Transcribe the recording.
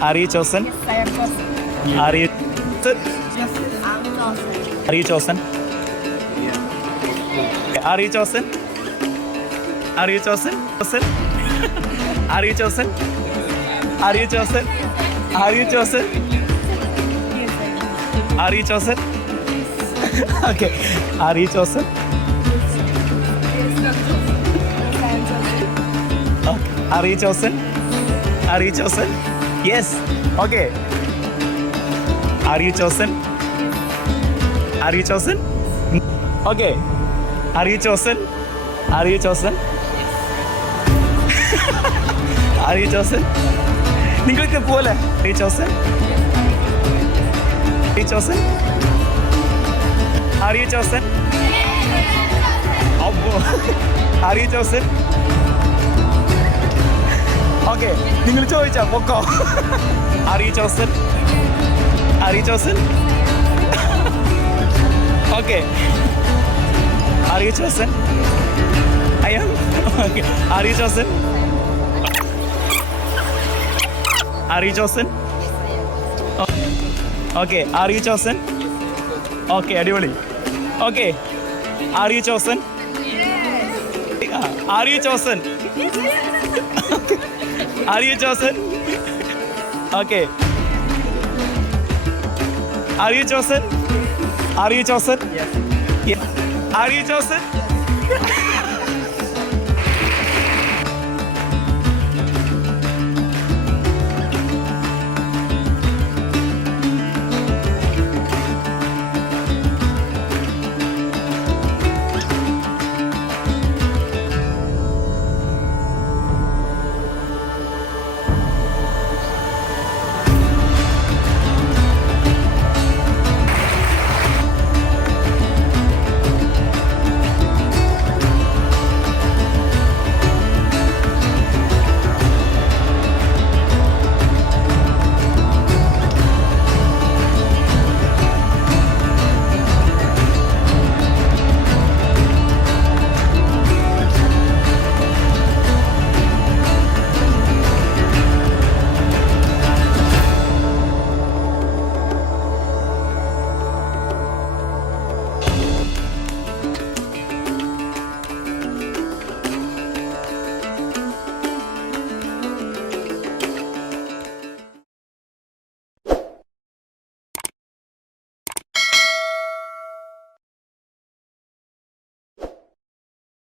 Are you chosen? Yes, I am chosen. Are you Yes, I'm chosen. Are you chosen? Are you chosen? Are you chosen? Chosen? Are you chosen? Are you chosen? Are you chosen? Yes, I am. Are you chosen? Okay. Are you chosen? Yes, I am chosen. Okay. Are you chosen? Are you chosen? Yes. Okay. Are you chosen? Are you chosen? Okay. Are you chosen? Are you chosen? Are you chosen? നിങ്ങൾക്ക് പോലെ Are you chosen? Are you chosen? Are you chosen? അപ്പോ Are you chosen? Okay നിങ്ങൾ ചോദിച്ചാ പൊക്കോ Are you chosen? Are you chosen? Okay. Are you chosen? I am. Okay. Are you chosen? Are you chosen? Okay. Are you chosen? Okay. അടിപൊളി. Okay. Are you chosen? Are you chosen? Are you chosen? Okay. Are you chosen? Are you chosen? Yes. Are you chosen?